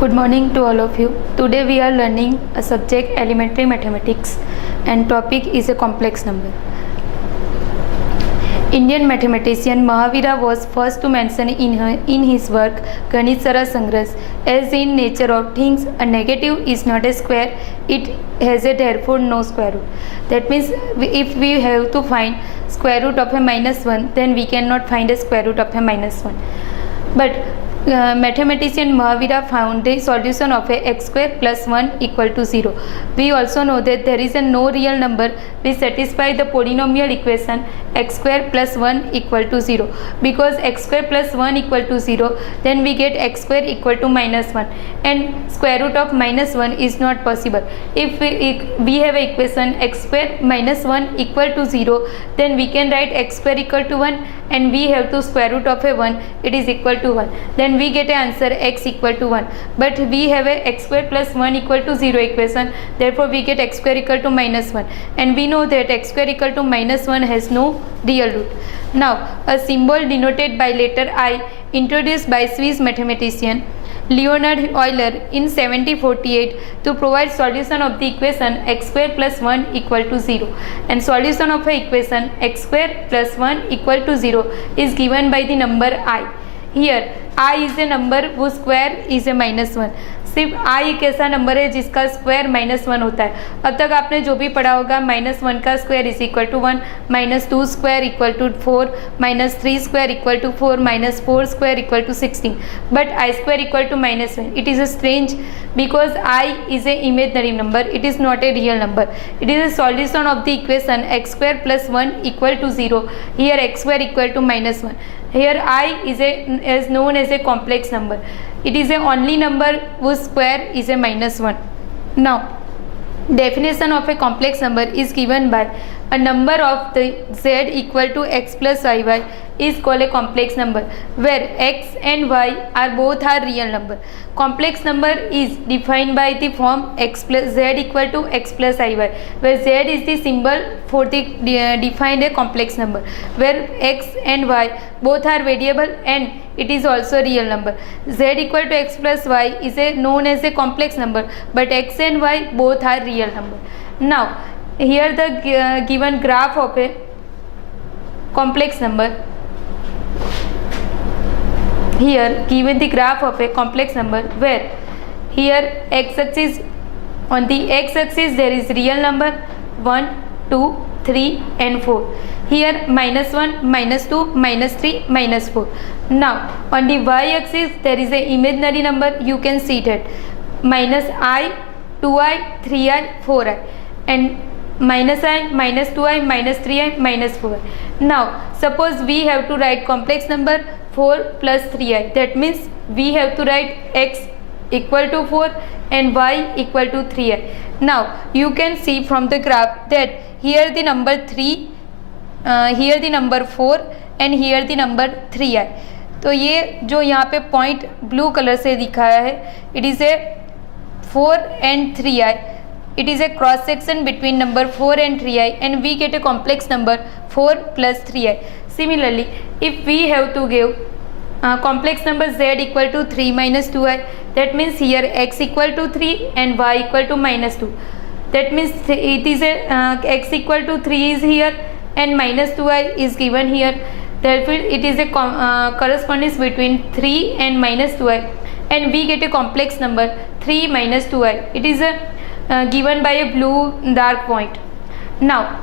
Good morning to all of you. Today we are learning a subject elementary mathematics and topic is a complex number. Indian mathematician Mahavira was first to mention in his work Ganit-Sara Sangraha as in nature of things a negative is not a square, it has a therefore no square root. That means if we have to find square root of a minus 1, then we cannot find a square root of a minus 1. But mathematician Mahavira found the solution of a x square plus 1 equal to 0. We also know that there is a no real number which satisfy the polynomial equation x square plus 1 equal to 0. Because x square plus 1 equal to 0, then we get x square equal to minus 1, and square root of minus 1 is not possible. If we have a equation x square minus 1 equal to 0, then we can write x square equal to 1, and we have to square root of a 1, it is equal to 1. Then we get an answer x equal to 1. But we have a x square plus 1 equal to 0 equation, therefore we get x square equal to minus 1. And we know that x square equal to minus 1 has no real root. Now, a symbol denoted by letter I introduced by Swiss mathematician Leonhard Euler in 1748 to provide solution of the equation x square plus 1 equal to 0. And solution of a equation x square plus 1 equal to 0 is given by the number I. Here I is a number whose square is a minus 1. सिर्फ I एक ऐसा number है जिसका square minus 1 होता है. अब तक आपने जो भी पढ़ा होगा माइनस 1 का square is equal to 1, minus 2 square equal to 4, minus 3 square equal to 4, minus 4 square equal to 16. But I square equal to minus 1. It is a strange because I is a imaginary number, it is not a real number. It is a solution of the equation x square plus 1 equal to 0. Here x square equal to minus 1. Here I is known as a complex number. It is a only number whose square is a minus 1. Now, definition of a complex number is given by a number of the z equal to x plus iy is called a complex number, where x and y are both are real number. Complex number is defined by the form x plus z equal to x plus iy, where z is the symbol for the defined a complex number, where x and y both are variable and it is also real number. Z equal to x plus y is known as a complex number, but x and y both are real number. Now, here the given graph of a complex number. Here given the graph of a complex number, where here x-axis, on the x-axis there is real number 1, 2, 3 and 4. Here minus 1, minus 2, minus 3, minus 4. Now on the y-axis there is a imaginary number, you can see that minus I, 2i, 3i, 4i, and minus I, minus 2i, minus 3i, minus 4i. Now suppose we have to write complex number 4 plus 3i. That means we have to write x equal to 4 and y equal to 3i. Now you can see from the graph that here the number 3, here the number 4 and here the number 3i. तो ये जो यहाँ पे point blue colour से दिखाया है, it is a 4 and 3i. It is a cross section between number 4 and 3i, and we get a complex number 4 plus 3i. Similarly, if we have to give complex number z equal to 3 minus 2i, that means here x equal to 3 and y equal to minus 2. That means it is a x equal to 3 is here and minus 2i is given here. Therefore, it is a correspondence between 3 and minus 2i, and we get a complex number 3 minus 2i. It is a given by a blue dark point. Now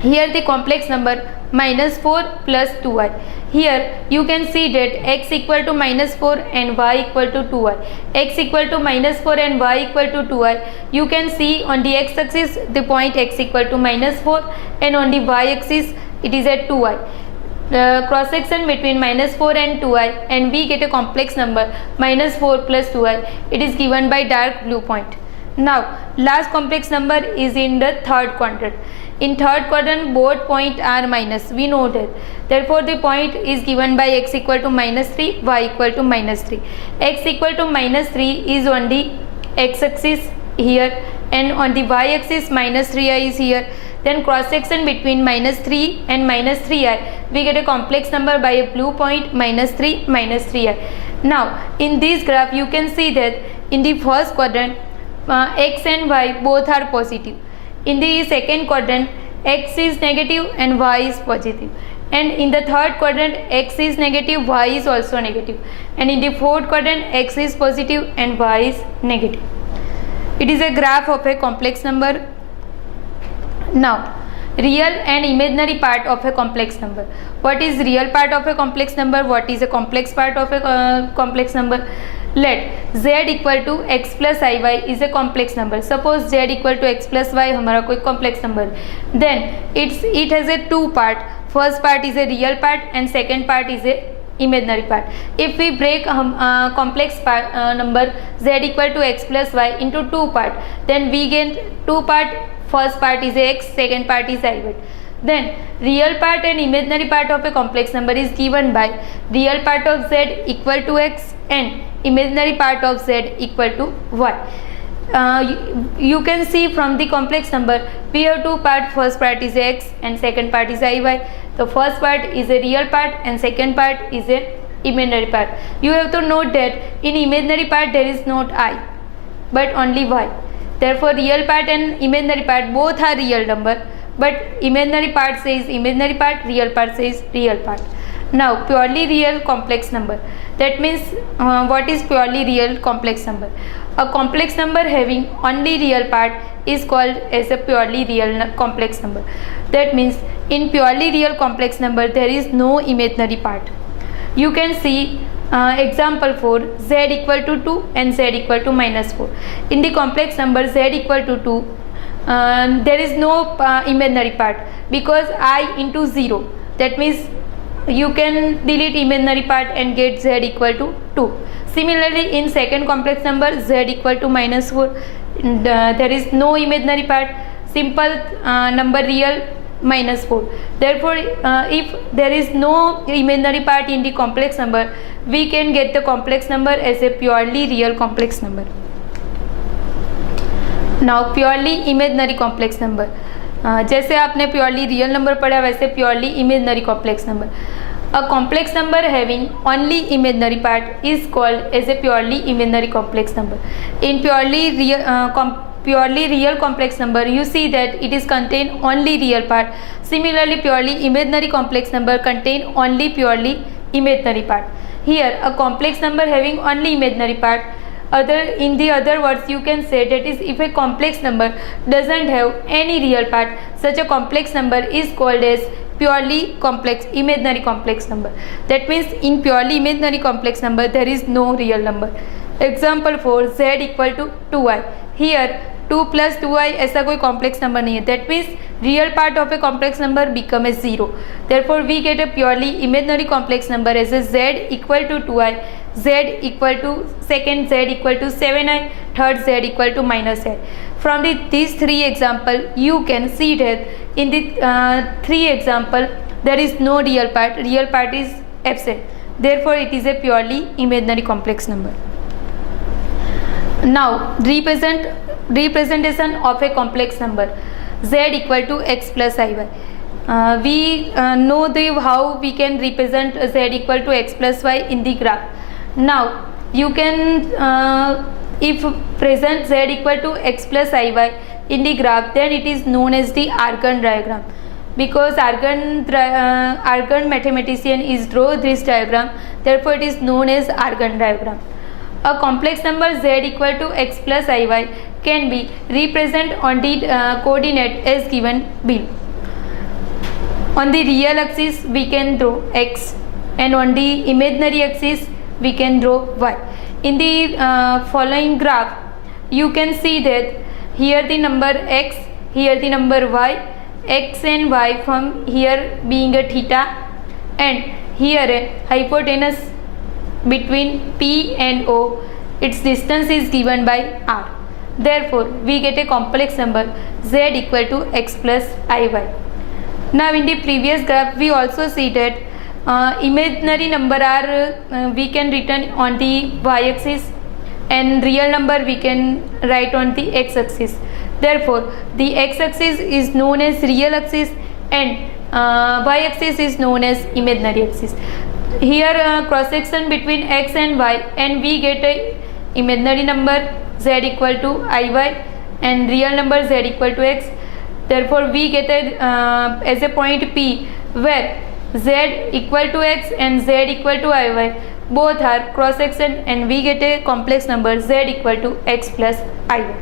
here the complex number minus 4 plus 2i. Here you can see that x equal to minus 4 and y equal to 2i. X equal to minus 4 and y equal to 2i. You can see on the x axis the point x equal to minus 4, and on the y axis it is at 2i. Cross section between minus 4 and 2i, and we get a complex number minus 4 plus 2i. It is given by dark blue point. Now last complex number is in the third quadrant. In third quadrant both points are minus, we know that. Therefore the point is given by x equal to minus 3, y equal to minus 3. X equal to minus 3 is on the x axis here, and on the y axis minus 3i is here. Then cross section between minus 3 and minus 3i, we get a complex number by a blue point minus 3 minus 3i. Now in this graph you can see that in the first quadrant x and y both are positive. In the second quadrant x is negative and y is positive, and in the third quadrant x is negative, y is also negative, and in the fourth quadrant x is positive and y is negative. It is a graph of a complex number. Now real and imaginary part of a complex number. What is real part of a complex number? What is a complex part of a complex number? Let z equal to x plus iy is a complex number. Suppose z equal to x plus y हमारा कोई complex number, then it has a two part. First part is a real part and second part is a imaginary part. If we break complex part, number z equal to x plus y into two part, then we get two part. First part is x, second part is iy. Then real part and imaginary part of a complex number is given by real part of z equal to x and imaginary part of z equal to y. You can see from the complex number we have two parts. First part is x and second part is iy. The first part is a real part and second part is a imaginary part. You have to note that in imaginary part there is not I but only y. Therefore real part and imaginary part both are real number, but imaginary part says imaginary part, real part says real part. Now purely real complex number. That means what is purely real complex number? A complex number having only real part is called as a purely real complex number. That means in purely real complex number there is no imaginary part. You can see example for z equal to 2 and z equal to minus 4. In the complex number z equal to 2, there is no imaginary part because I into 0. That means you can delete imaginary part and get z equal to 2. Similarly in second complex number z equal to minus 4, there is no imaginary part, simple number real minus 4. Therefore if there is no imaginary part in the complex number, we can get the complex number as a purely real complex number. Now purely imaginary complex number. जैसे आपने purely real number पढ़ा वैसे purely imaginary complex number. A complex number having only imaginary part is called as a purely imaginary complex number. In purely real complex number, you see that it is contain only real part. Similarly purely imaginary complex number contain only purely imaginary part. Here a complex number having only imaginary part, in the other words you can say that is if a complex number doesn't have any real part, such a complex number is called as purely complex imaginary complex number. That means in purely imaginary complex number there is no real number. Example for z equal to 2i. Here 2 plus 2i ऐसा कोई complex number नहीं है. That means real part of a complex number become as 0. Therefore we get a purely imaginary complex number as a z equal to 2i, z equal to second z equal to 7i, third z equal to minus i. From these three example you can see that in the three example there is no real part is absent. Therefore it is a purely imaginary complex number. Now representation of a complex number z equal to x plus iy. We know how we can represent z equal to x plus y in the graph. Now you can if present z equal to x plus iy in the graph, then it is known as the Argand diagram, because Argand mathematician is draw this diagram, therefore it is known as Argand diagram. A complex number z equal to x plus iy can be represented on the coordinate as given below. On the real axis we can draw x, and on the imaginary axis we can draw y. In the following graph you can see that here the number x, here the number y, x and y from here being a theta, and here a hypotenuse between P and O, its distance is given by r. Therefore we get a complex number z equal to x plus iy. Now in the previous graph we also see that imaginary number are we can written on the y-axis, and real number we can write on the x-axis. Therefore the x-axis is known as real axis and y-axis is known as imaginary axis. here cross section between x and y, and we get a imaginary number z equal to iy and real number z equal to x. Therefore we get as a point P where z equal to x and z equal to iy both are cross section, and we get a complex number z equal to x plus iy.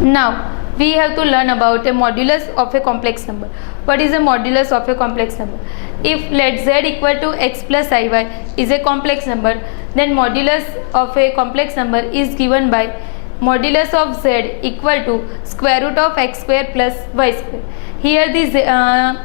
Now we have to learn about a modulus of a complex number. What is a modulus of a complex number? If let z equal to x plus iy is a complex number, then modulus of a complex number is given by modulus of z equal to square root of x square plus y square. Here the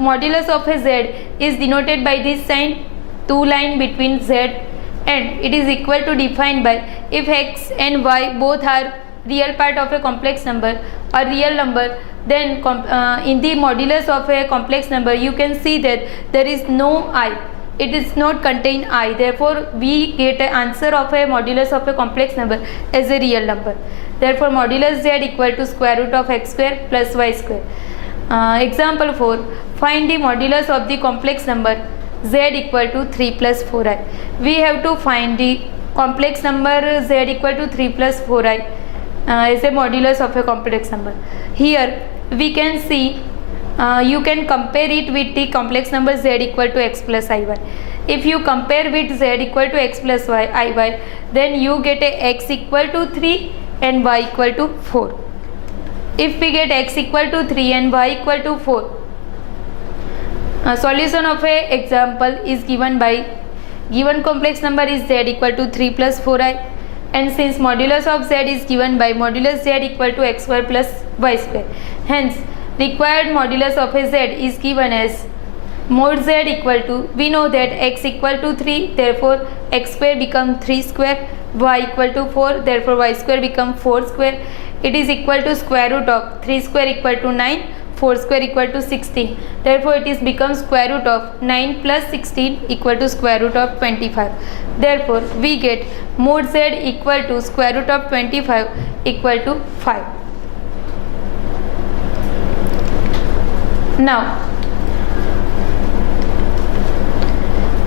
modulus of a z is denoted by this sign, two line between z, and it is equal to defined by if x and y both are real part of a complex number or real number, then in the modulus of a complex number you can see that there is no I, it is not contain I. Therefore we get an answer of a modulus of a complex number as a real number. Therefore modulus z equal to square root of x square plus y square. Example 4, find the modulus of the complex number z equal to 3 plus 4i. We have to find the complex number z equal to 3 plus 4i as a modulus of a complex number. Here we can see you can compare it with the complex number z equal to x plus iy. If you compare with z equal to x plus iy, then you get a x equal to 3 and y equal to 4. If we get x equal to 3 and y equal to 4, solution of a example is given by given complex number is z equal to 3 plus 4i, and since modulus of z is given by modulus z equal to x square plus y square, hence required modulus of a z is given as mod z equal to, we know that x equal to 3, therefore x square become 3 square, y equal to 4, therefore y square become 4 square. It is equal to square root of 3 square equal to 9, 4 square equal to 16. Therefore it is become square root of 9 plus 16 equal to square root of 25. Therefore we get mod z equal to square root of 25 equal to 5. Now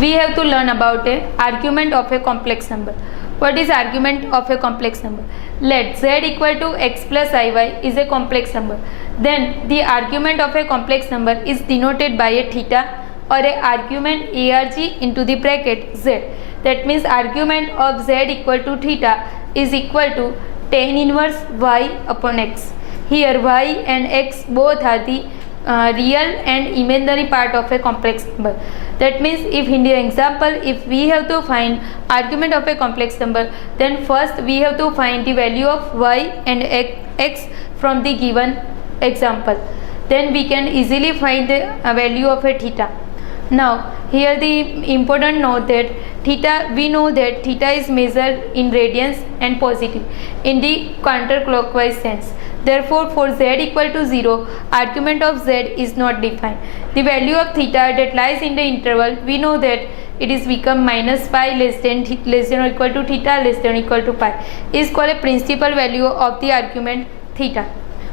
we have to learn about a argument of a complex number. What is argument of a complex number? Let z equal to x plus iy is a complex number. Then the argument of a complex number is denoted by a theta or a argument arg into the bracket z. That means argument of z equal to theta is equal to tan inverse y upon x. Here y and x both are the real and imaginary part of a complex number. That means if in the example, if we have to find argument of a complex number, then first we have to find the value of y and x from the given example. Then we can easily find the value of a theta. Now here the important note that theta, we know that theta is measured in radians and positive in the counterclockwise sense. Therefore for z equal to 0, argument of z is not defined. The value of theta that lies in the interval, we know that it is become minus pi less than or equal to theta less than or equal to pi, is called a principal value of the argument theta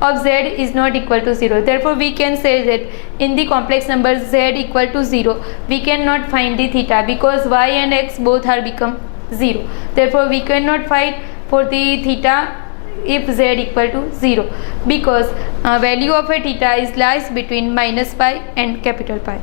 of z is not equal to 0. Therefore we can say that in the complex number z equal to 0, we cannot find the theta because y and x both are become 0. Therefore we cannot find for the theta if z equal to 0, because value of a theta is lies between minus pi and capital Pi.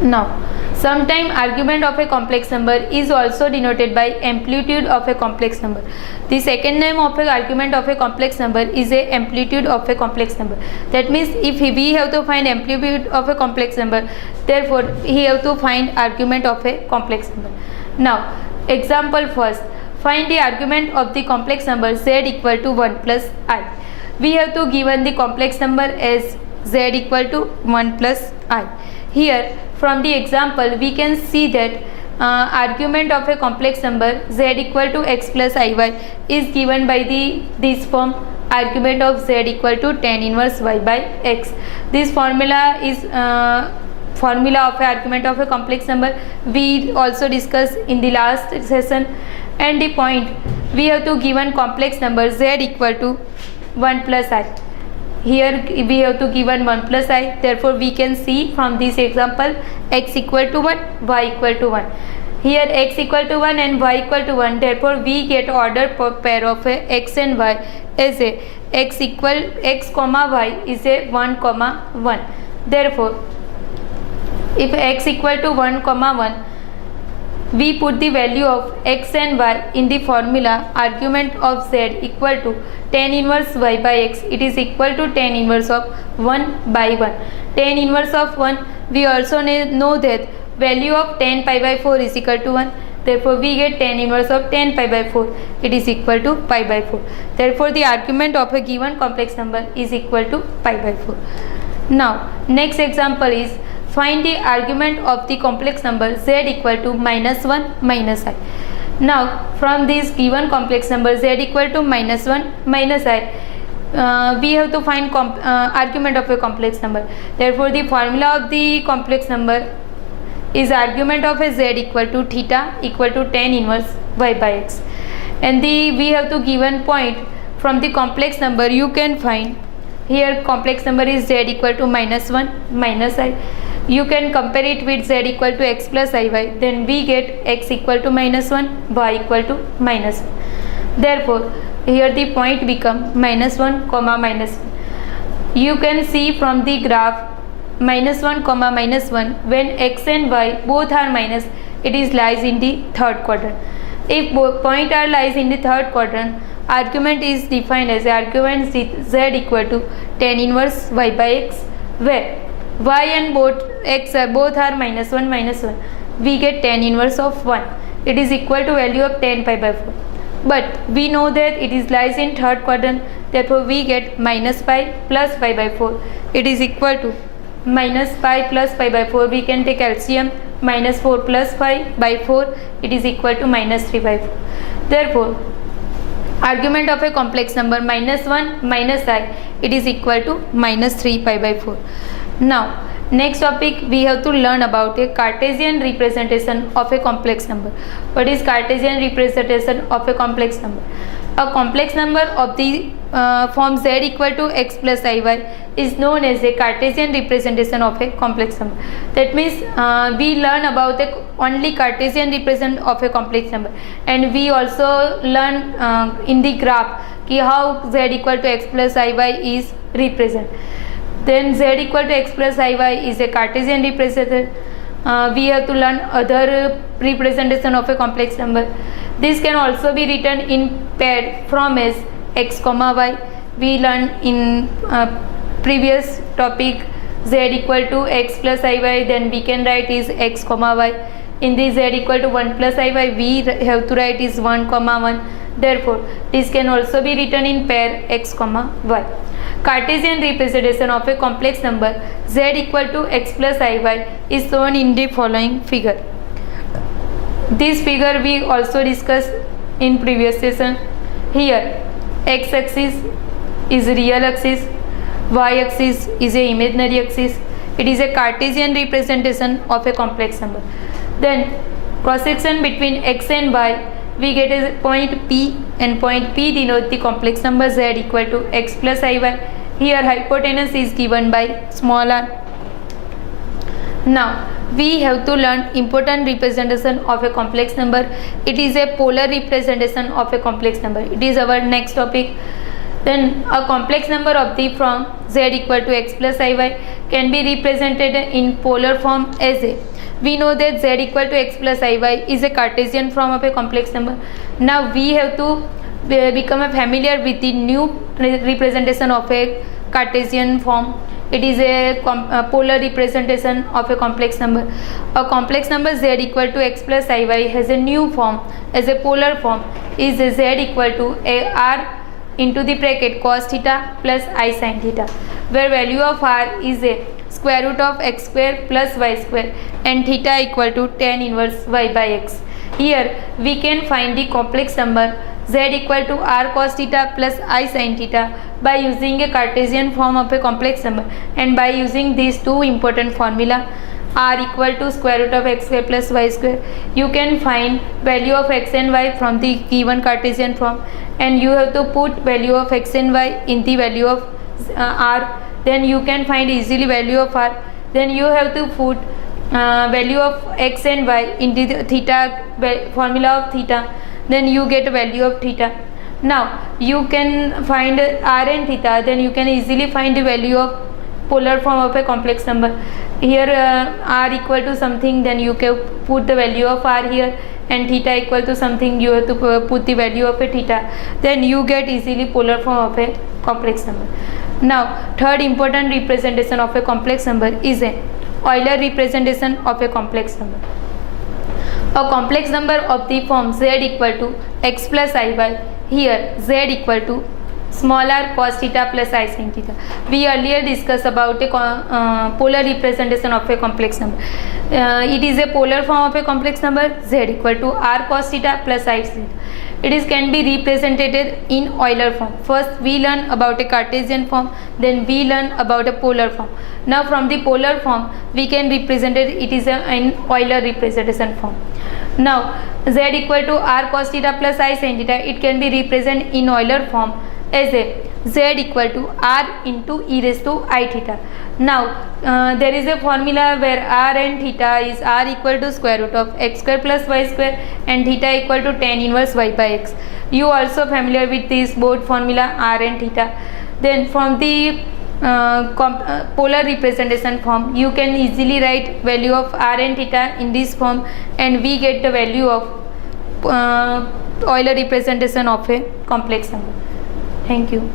Now sometime argument of a complex number is also denoted by amplitude of a complex number. The second name of a argument of a complex number is a amplitude of a complex number. That means if we have to find amplitude of a complex number, therefore we have to find argument of a complex number. Now example first, find the argument of the complex number z equal to 1 plus I. We have to given the complex number as z equal to 1 plus I. Here from the example we can see that argument of a complex number z equal to x plus iy is given by this form, argument of z equal to tan inverse y by x. This formula is formula of a argument of a complex number. We also discussed in the last session. And the point, we have to given complex number z equal to 1 plus I. here we have to given 1 plus I, therefore we can see from this example x equal to 1, y equal to 1. Here x equal to 1 and y equal to 1, therefore we get order pair of x and y as a x comma y is a 1 comma 1. Therefore if x equal to 1 comma 1, we put the value of x and y in the formula argument of z equal to tan inverse y by x. It is equal to tan inverse of 1 by 1. Tan inverse of 1, we also know that value of tan pi by 4 is equal to 1. Therefore we get tan inverse of tan pi by 4. It is equal to pi by 4. Therefore the argument of a given complex number is equal to pi by 4. Now next example is find the argument of the complex number z equal to minus 1 minus I. Now from this given complex number z equal to minus 1 minus I, we have to find argument of a complex number. Therefore the formula of the complex number is argument of a z equal to theta equal to tan inverse y by x, and we have to given point from the complex number. You can find here complex number is z equal to minus 1 minus I. You can compare it with z equal to x plus iy, then we get x equal to minus 1, y equal to minus 1. Therefore here the point become minus 1 comma minus 1. You can see from the graph minus 1 comma minus 1, when x and y both are minus, it is lies in the third quadrant. If both point are lies in the third quadrant, argument is defined as argument z equal to tan inverse y by x, where y and x are both are minus 1 minus 1, we get tan inverse of 1. It is equal to value of tan pi by 4, but we know that it is lies in third quadrant, therefore we get minus pi plus pi by 4. It is equal to minus pi plus pi by 4. We can take LCM, minus 4 plus pi by 4, it is equal to minus 3 by 4. Therefore argument of a complex number minus 1 minus I, it is equal to minus 3 pi by 4. Now next topic we have to learn about a Cartesian representation of a complex number. What is Cartesian representation of a complex number? A complex number of the form z equal to x plus iy is known as a Cartesian representation of a complex number. That means we learn about the only Cartesian representation of a complex number, and we also learn in the graph how z equal to x plus iy is represented. Then z equal to x plus iy is a Cartesian representation. We have to learn other representation of a complex number. This can also be written in pair from as x comma y. We learned in previous topic z equal to x plus iy, then we can write is x comma y. In this z equal to 1 plus iy, we have to write is 1 comma 1. Therefore this can also be written in pair x comma y. Cartesian representation of a complex number z equal to x plus iy is shown in the following figure. This figure we also discussed in previous session. Here x axis is real axis, y axis is a imaginary axis. It is a Cartesian representation of a complex number. Then cross section between x and y, we get a point P, and point P denotes the complex number z equal to x plus iy. Here hypotenuse is given by small r. Now we have to learn important representation of a complex number. It is a polar representation of a complex number. It is our next topic. Then a complex number of the form z equal to x plus iy can be represented in polar form as a. We know that z equal to x plus iy is a Cartesian form of a complex number. Now we have to become familiar with the new representation of a Cartesian form. It is a polar representation of a complex number. A complex number z equal to x plus iy has a new form as a polar form is z equal to a r into the bracket cos theta plus I sin theta, where value of r is a square root of x square plus y square and theta equal to tan inverse y by x. Here we can find the complex number z equal to r cos theta plus I sin theta by using a Cartesian form of a complex number, and by using these two important formula r equal to square root of x square plus y square, you can find value of x and y from the given Cartesian form, and you have to put value of x and y in the value of r, then you can find easily value of r. Then you have to put value of x and y into the theta formula of theta, then you get value of theta. Now you can find r and theta, then you can easily find the value of polar form of a complex number. Here r equal to something, then you can put the value of r here, and theta equal to something, you have to put the value of a theta, then you get easily polar form of a complex number. Now third important representation of a complex number is a Euler representation of a complex number. A complex number of the form z equal to x plus iy, here z equal to small r cos theta plus I sin theta. We earlier discussed about a polar representation of a complex number. It is a polar form of a complex number, z equal to r cos theta plus I sin theta. It can be represented in Euler form. First we learn about a Cartesian form, then we learn about a polar form. Now from the polar form we can represent it is an Euler representation form. Now z equal to r cos theta plus I sin theta, it can be represented in Euler form as a z equal to r into e raised to I theta. Now there is a formula where r and theta is r equal to square root of x square plus y square and theta equal to tan inverse y by x. You also familiar with this both formula r and theta. Then from the polar representation form you can easily write value of r and theta in this form, and we get the value of Euler representation of a complex number. Thank you.